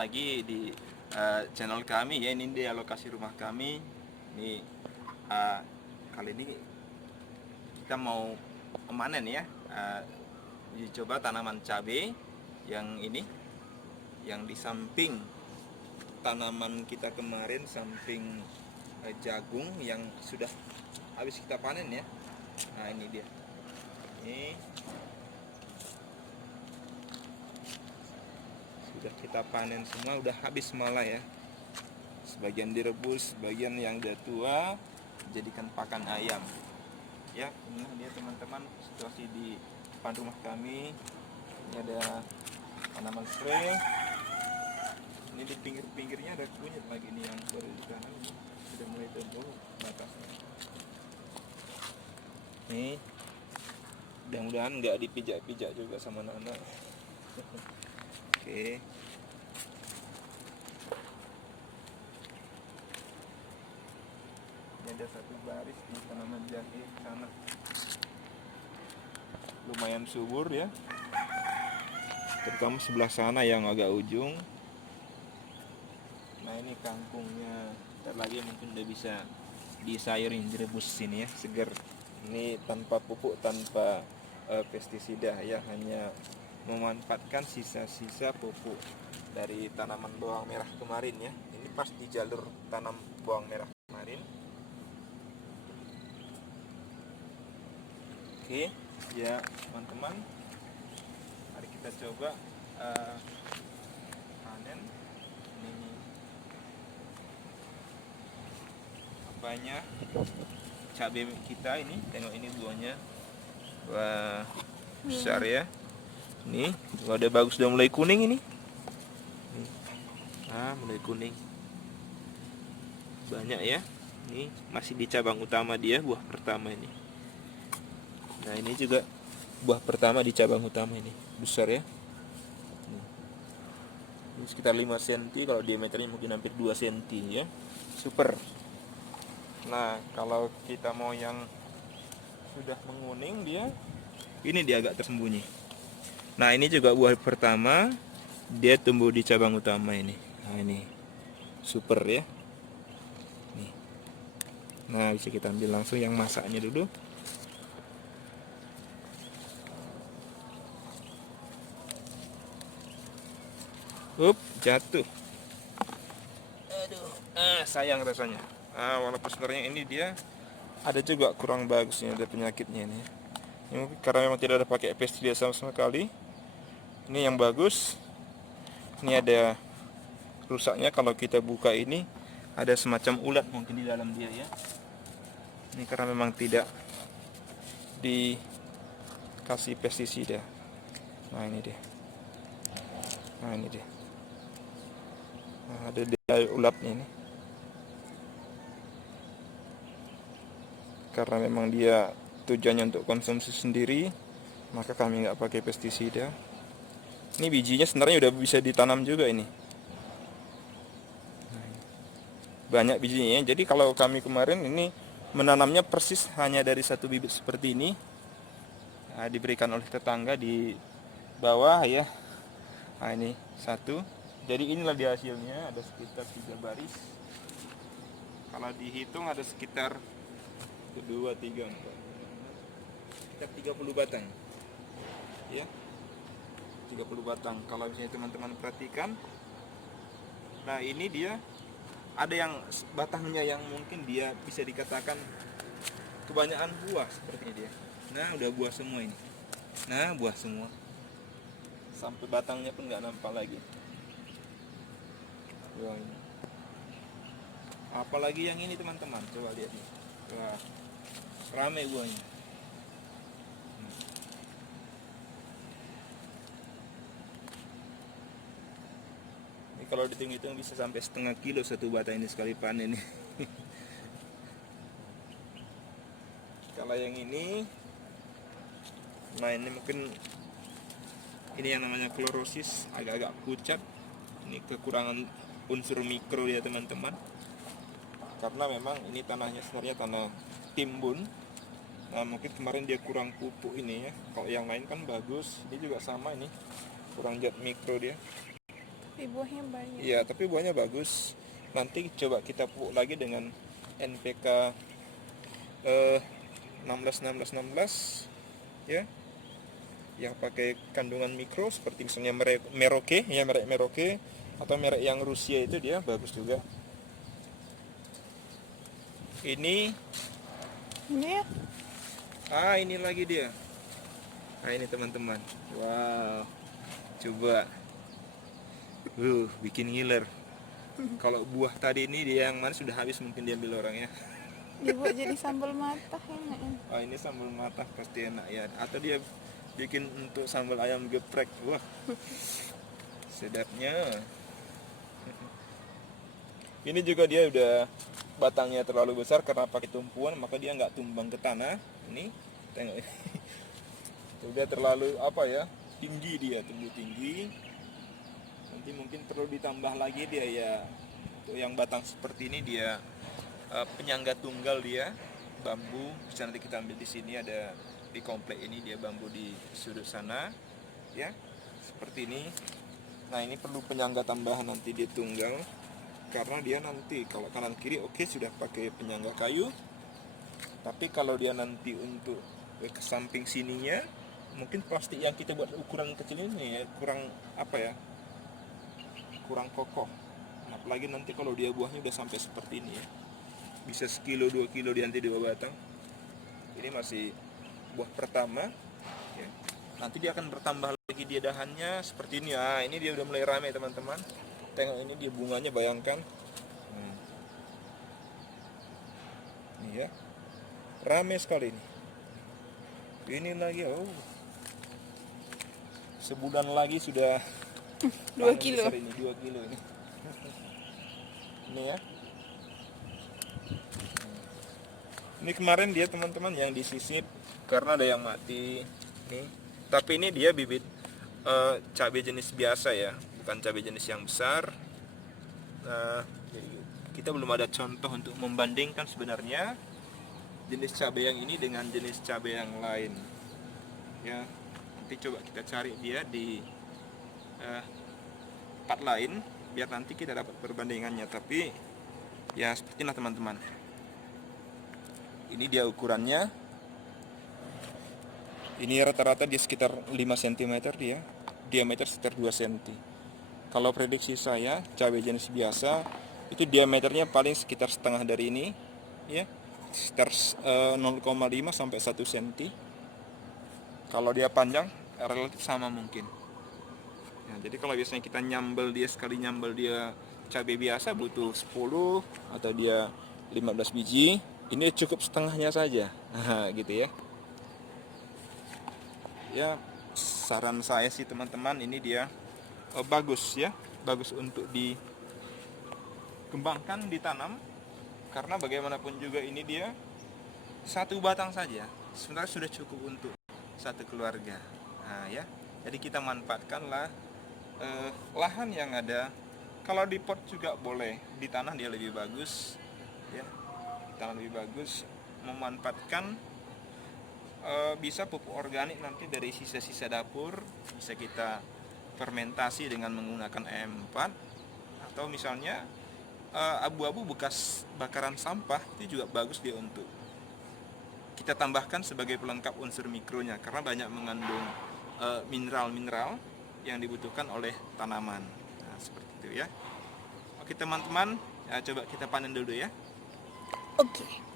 lagi di channel kami ya. Ini dia lokasi rumah kami. Ini kali ini kita mau memanen ya. Dicoba tanaman cabai yang ini, yang di samping tanaman kita kemarin, samping jagung yang sudah habis kita panen ya. Nah ini dia. Ini sudah kita panen semua, udah habis malah ya. Sebagian direbus, sebagian yang udah tua jadikan pakan ayam. Ya, ini dia teman-teman situasi di depan rumah kami. Ini ada tanaman serai. Ini di pinggir-pinggirnya ada kunyit lagi nih yang baru ditanam, sudah mulai tumbuh batasnya. Nih, mudah-mudahan nggak dipijak-pijak juga sama anak-anak. Oke. Ini ada satu baris di tanaman jahe sana. Lumayan subur ya. Terutama sebelah sana yang agak ujung. Nah ini kangkungnya. Ntar lagi mungkin udah bisa disayurin, direbus sini ya, seger. Ini tanpa pupuk, tanpa pestisida ya, hanya memanfaatkan sisa-sisa pupuk dari tanaman bawang merah kemarin ya. Ini pas di jalur tanam bawang merah kemarin. Oke ya teman-teman, mari kita coba panen. Ini apanya, cabai kita ini, tengok ini buahnya, wah besar ya. Nih udah bagus, udah mulai kuning ini. Nah mulai kuning, banyak ya. Ini masih di cabang utama dia, buah pertama ini. Nah ini juga buah pertama di cabang utama ini, besar ya. Ini sekitar 5 cm, kalau diameternya mungkin hampir 2 cm ya. Super. Nah kalau kita mau yang sudah menguning, dia agak tersembunyi. Nah ini juga buah pertama, dia tumbuh di cabang utama ini. Nah ini super ya. Nih. Nah bisa kita ambil langsung yang masaknya dulu. Jatuh. Aduh, sayang rasanya. Walaupun sebenarnya ini dia ada juga kurang bagusnya, ada penyakitnya ini. Ini karena memang tidak ada pakai pestisida sama sekali. Ini yang bagus. Ini ada rusaknya, kalau kita buka ini ada semacam ulat mungkin di dalam dia ya. Ini karena memang tidak dikasih pestisida. Nah ini dia. Nah ini dia. Nah, ada ulatnya ini. Karena memang dia tujuannya untuk konsumsi sendiri, maka kami nggak pakai pestisida. Ini bijinya sebenarnya udah bisa ditanam juga ini. Banyak bijinya ya. Jadi kalau kami kemarin ini menanamnya persis hanya dari satu bibit seperti ini. Nah, diberikan oleh tetangga di bawah ya. Nah ini satu. Jadi inilah dia hasilnya, ada sekitar 3 baris. Kalau dihitung ada sekitar 1, 2, 3, 4, sekitar 30 batang ya, 30 batang. Kalau misalnya teman-teman perhatikan, nah ini dia ada yang batangnya yang mungkin dia bisa dikatakan kebanyakan buah seperti dia. Nah udah buah semua ini. Nah buah semua, sampai batangnya pun nggak nampak lagi. Wah, ini. Apalagi yang ini teman-teman, coba lihat nih. Wah, rame buahnya. Ini kalau dihitung-hitung bisa sampai setengah kilo satu batang ini sekali panen nih. Kalau yang ini, nah ini mungkin ini yang namanya klorosis, agak-agak pucat. Ini kekurangan unsur mikro ya teman-teman. Karena memang ini tanahnya sebenarnya tanah timbun. Nah mungkin kemarin dia kurang pupuk ini ya. Kalau yang lain kan bagus, ini juga sama ini, kurang zat mikro dia. Tapi buahnya banyak. Iya, tapi buahnya bagus. Nanti coba kita pupuk lagi dengan NPK 16 ya, yang pakai kandungan mikro seperti misalnya Merauke ya, merek Merauke atau merek yang Rusia itu dia bagus juga. Ini Ya. ini lagi dia. Nah ini teman-teman, wow, coba bikin ngiler. Kalau buah tadi ini dia yang mana sudah habis mungkin diambil orang ya. Dibuat jadi sambal matah enak ya. Oh ini sambal matah pasti enak ya. Atau dia bikin untuk sambal ayam geprek. Wah, sedapnya. Ini juga dia udah batangnya terlalu besar karena pakai tumpuan, maka dia nggak tumbang ke tanah. Ini tengok ini. Udah terlalu tinggi, dia tumbuh tinggi. Nanti mungkin perlu ditambah lagi dia ya. Untuk yang batang seperti ini dia penyangga tunggal dia bambu. Bisa nanti kita ambil di sini, ada di komplek ini dia bambu di sudut sana ya, seperti ini. Nah ini perlu penyangga tambahan nanti dia tunggal, karena dia nanti kalau kanan kiri sudah pakai penyangga kayu, tapi kalau dia nanti untuk ke samping sininya mungkin plastik yang kita buat ukuran kecil ini kurang kurang kokoh. Apalagi nanti kalau dia buahnya udah sampai seperti ini ya, bisa 1-2 kilo di nanti 2 batang. Ini masih buah pertama ya. Nanti dia akan bertambah lagi dia dahannya seperti ini. Ini dia udah mulai ramai teman-teman. Tengok ini dia bunganya, bayangkan. Ini ya, ramai sekali ini. Ini lagi sebulan lagi sudah 2 kilo. Ini 2 kilo ini. Ini ya. Ini kemarin dia teman-teman yang disisip karena ada yang mati nih. Tapi ini dia bibit cabai jenis biasa ya, bukan cabai jenis yang besar. Nah, kita belum ada contoh untuk membandingkan sebenarnya jenis cabai yang ini dengan jenis cabai yang lain ya. Nanti coba kita cari dia di tempat lain biar nanti kita dapat perbandingannya. Tapi ya seperti inilah teman-teman. Ini dia ukurannya. Ini rata-rata dia sekitar 5 cm dia, diameter sekitar 2 cm. Kalau prediksi saya cabai jenis biasa itu diameternya paling sekitar setengah dari ini ya, sekitar 0,5 sampai 1 cm. Kalau dia panjang relatif sama mungkin ya. Jadi kalau biasanya kita nyambel dia, sekali nyambel dia cabai biasa butuh 10 atau dia 15 biji, ini cukup setengahnya saja. Nah, gitu ya. Ya, saran saya sih teman-teman, ini dia bagus ya, bagus untuk dikembangkan, ditanam, karena bagaimanapun juga ini dia satu batang saja sebenarnya sudah cukup untuk satu keluarga. Nah ya, jadi kita manfaatkanlah lahan yang ada. Kalau di pot juga boleh, di tanah dia lebih bagus ya, tanah lebih bagus. Memanfaatkan bisa pupuk organik nanti dari sisa-sisa dapur, bisa kita fermentasi dengan menggunakan E4, atau misalnya abu-abu bekas bakaran sampah itu juga bagus dia untuk kita tambahkan sebagai pelengkap unsur mikronya, karena banyak mengandung mineral-mineral yang dibutuhkan oleh tanaman. Nah, seperti itu ya. Oke teman-teman, coba kita panen dulu ya. Oke.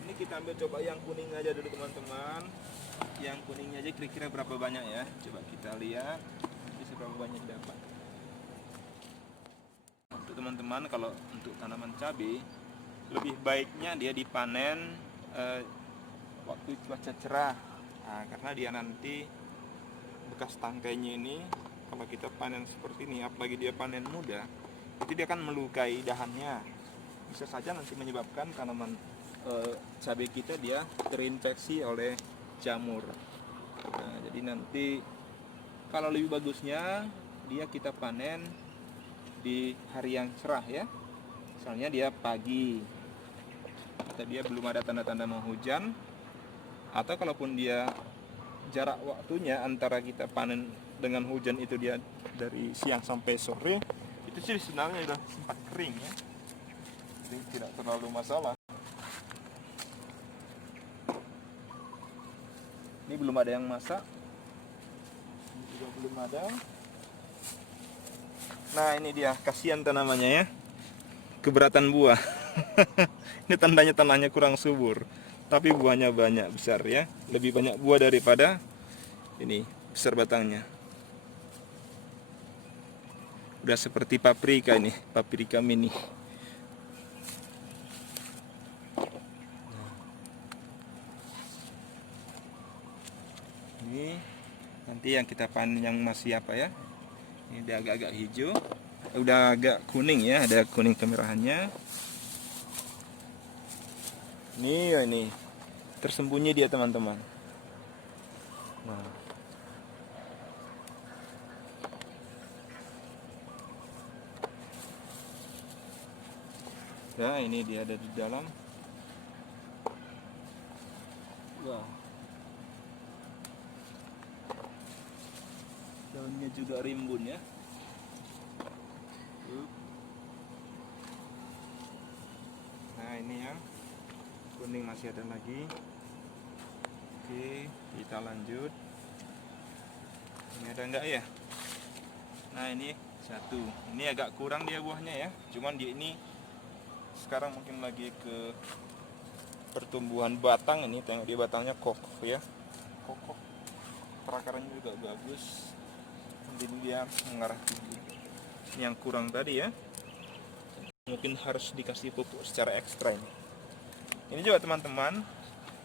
Ini kita ambil coba yang kuning aja dulu teman-teman. Yang kuningnya aja kira-kira berapa banyak ya? Coba kita lihat bisa berapa banyak dapat. Untuk teman-teman, kalau untuk tanaman cabai lebih baiknya dia dipanen waktu cuaca cerah. Nah, karena dia nanti bekas tangkainya ini kalau kita panen seperti ini, apalagi dia panen muda, itu dia akan melukai dahannya. Bisa saja nanti menyebabkan tanaman cabai kita dia terinfeksi oleh jamur. Nah, jadi nanti kalau lebih bagusnya dia kita panen di hari yang cerah ya. Misalnya dia pagi, atau dia belum ada tanda-tanda mau hujan, atau kalaupun dia jarak waktunya antara kita panen dengan hujan itu dia dari siang sampai sore, itu sih sebenarnya udah sempat kering ya, jadi tidak terlalu masalah. Ini belum ada yang masak, ini juga belum ada. Nah ini dia, kasihan tanamannya ya, keberatan buah. Ini tandanya tanahnya kurang subur, tapi buahnya banyak besar ya, lebih banyak buah daripada ini besar batangnya. Udah seperti paprika ini, paprika mini. Ini nanti yang kita panen yang masih apa ya? Ini udah agak-agak hijau, udah agak kuning ya, ada kuning kemerahannya. Ini tersembunyi dia teman-teman. Nah. Ya, ini dia ada di dalam. Wah. Daunnya juga rimbun ya. Nah, ini yang kuning masih ada lagi. Oke, kita lanjut. Ini ada enggak ya? Nah, ini satu. Ini agak kurang dia buahnya ya. Cuman dia ini sekarang mungkin lagi ke pertumbuhan batang. Ini tengok dia batangnya kokoh ya, kokoh, perakarannya juga bagus, jadi dia mengarah tinggi. Ini yang kurang tadi ya, mungkin harus dikasih pupuk secara ekstra ini juga teman-teman.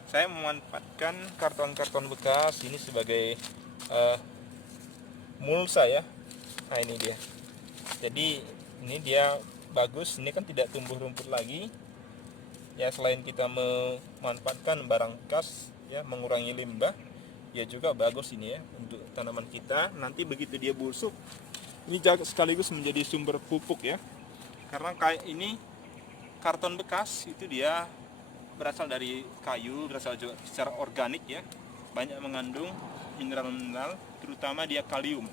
Saya memanfaatkan karton-karton bekas ini sebagai mulsa ya. Nah ini dia, jadi ini dia bagus, ini kan tidak tumbuh rumput lagi ya. Selain kita memanfaatkan barang bekas ya, mengurangi limbah, ya juga bagus ini ya untuk tanaman kita. Nanti begitu dia busuk, ini sekaligus menjadi sumber pupuk ya, karena kayak ini karton bekas itu dia berasal dari kayu, berasal juga secara organik ya, banyak mengandung mineral-mineral, terutama dia kalium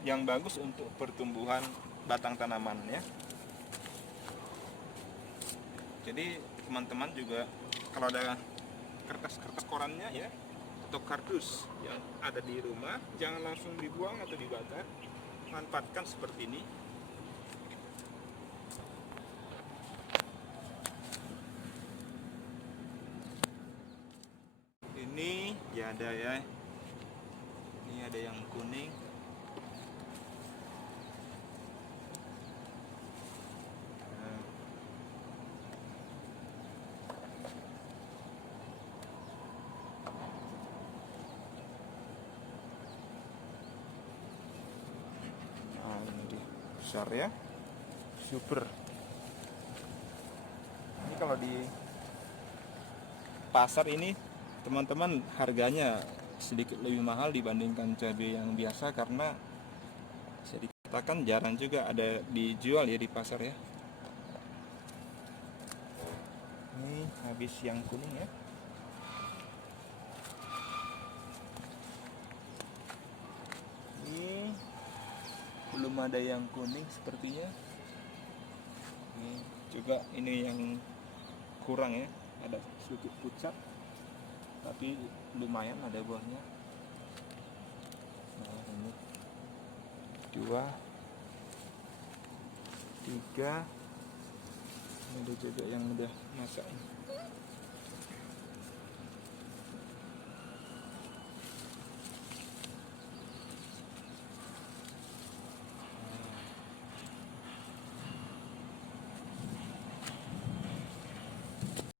yang bagus untuk pertumbuhan batang tanaman ya. Jadi teman-teman juga kalau ada kertas-kertas korannya ya, atau kardus yang ada di rumah, jangan langsung dibuang atau dibakar, manfaatkan seperti ini. Ini ya ada ya, ini ada yang kuning. Besar ya, super. Ini kalau di pasar ini teman-teman harganya sedikit lebih mahal dibandingkan cabai yang biasa, karena bisa dikatakan jarang juga ada dijual ya di pasar ya. Ini habis yang kuning ya. Ini belum ada yang kuning sepertinya. Ini juga ini yang kurang ya, ada sedikit pucat, tapi lumayan ada buahnya. Nah ini 2, 3, ada juga yang udah masak.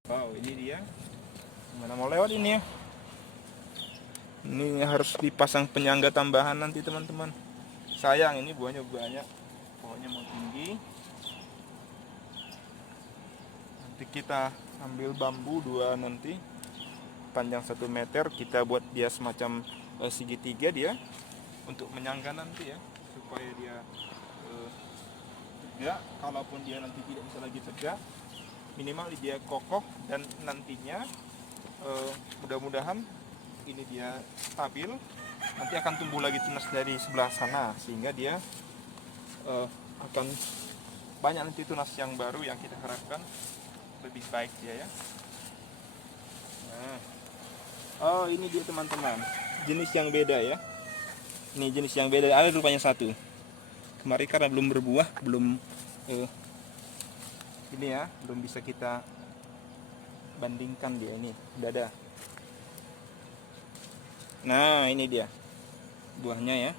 Wow, ini dia. Mana mau lewat ini ya? Ini harus dipasang penyangga tambahan nanti teman-teman. Sayang ini buahnya banyak, pohonnya mau tinggi. Nanti kita ambil bambu 2 nanti, panjang 1 meter, kita buat dia semacam segitiga dia untuk menyangga nanti ya, supaya dia tegak. Kalaupun dia nanti tidak bisa lagi tegak, minimal dia kokoh, dan nantinya mudah-mudahan ini dia stabil nanti akan tumbuh lagi tunas dari sebelah sana, sehingga dia akan banyak nanti tunas yang baru yang kita harapkan lebih baik dia ya. Nah, oh ini dia teman-teman, jenis yang beda ya. Ini jenis yang beda, ada rupanya satu. Kemarin karena belum berbuah, belum ini ya, belum bisa kita bandingkan dia ini, udah ada. Nah ini dia buahnya ya.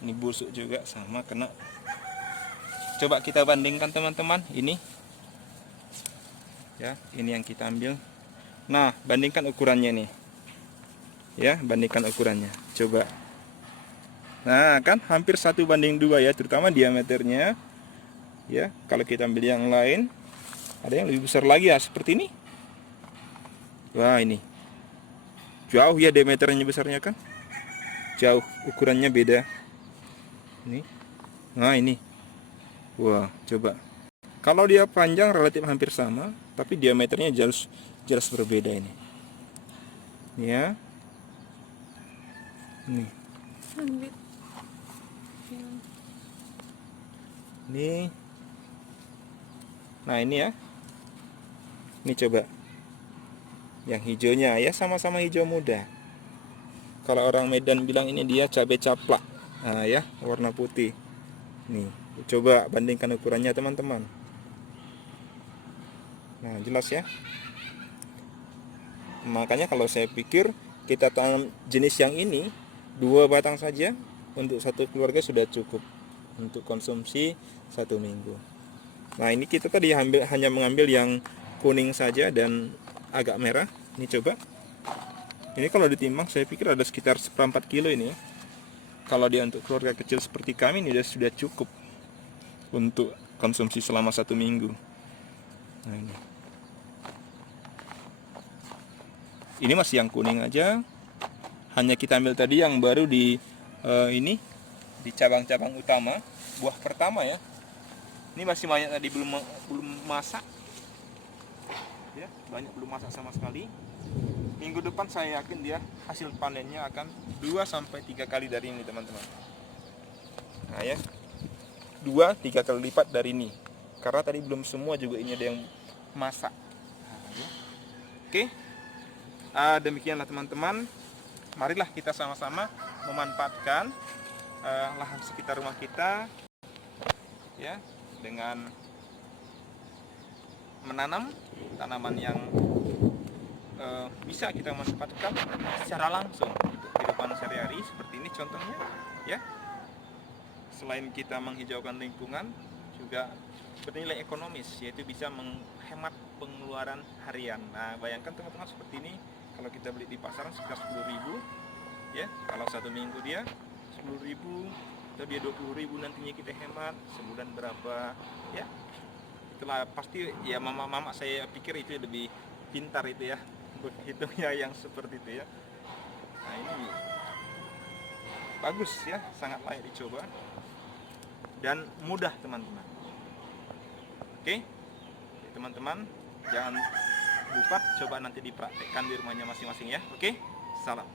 Ini busuk juga sama kena. Coba kita bandingkan teman-teman, ini ya, ini yang kita ambil. Nah bandingkan ukurannya nih ya, bandingkan ukurannya coba. Nah kan hampir 1:2 ya, terutama diameternya ya. Kalau kita ambil yang lain, ada yang lebih besar lagi ya, seperti ini. Wah ini jauh ya diameternya, besarnya kan jauh, ukurannya beda ini. Nah ini, wah coba, kalau dia panjang relatif hampir sama, tapi diameternya jelas berbeda ini ya. Nih Ambil. nih, nah ini ya, ini coba yang hijaunya ya, sama-sama hijau muda. Kalau orang Medan bilang ini dia cabai caplak. Nah ya, warna putih. Nih, coba bandingkan ukurannya teman-teman. Nah, jelas ya. Makanya kalau saya pikir kita tanam jenis yang ini 2 batang saja untuk satu keluarga sudah cukup untuk konsumsi 1 minggu. Nah, ini kita tadi hanya mengambil yang kuning saja dan agak merah. Ini coba. Ini kalau ditimbang saya pikir ada sekitar 1/4 kilo ini ya. Kalau dia untuk keluarga kecil seperti kami ini sudah cukup untuk konsumsi selama 1 minggu. Nah ini masih yang kuning aja. Hanya kita ambil tadi yang baru di ini di cabang-cabang utama, buah pertama ya. Ini masih banyak tadi belum masak. Ya, banyak belum masak sama sekali. Minggu depan saya yakin dia hasil panennya akan 2-3 kali dari ini teman-teman. Nah ya, 2-3 kali lipat dari ini. Karena tadi belum semua juga ini ada yang masak. Nah, ya. Oke, demikianlah teman-teman. Marilah kita sama-sama memanfaatkan lahan sekitar rumah kita ya, dengan menanam tanaman yang bisa kita manfaatkan secara langsung untuk kehidupan sehari-hari, seperti ini contohnya ya. Selain kita menghijaukan lingkungan, juga bernilai ekonomis, yaitu bisa menghemat pengeluaran harian. Nah bayangkan teman-teman, seperti ini kalau kita beli di pasaran sekitar 10.000 ya, kalau 1 minggu dia 10.000 atau dia 20.000 nantinya kita hemat, sebulan berapa ya. Itulah pasti ya, mama saya pikir itu lebih pintar itu ya, berhitungnya yang seperti itu ya. Nah ini bagus ya, sangat layak dicoba dan mudah teman-teman. Oke teman-teman, jangan lupa coba nanti dipraktekkan di rumahnya masing-masing ya. Oke, salam.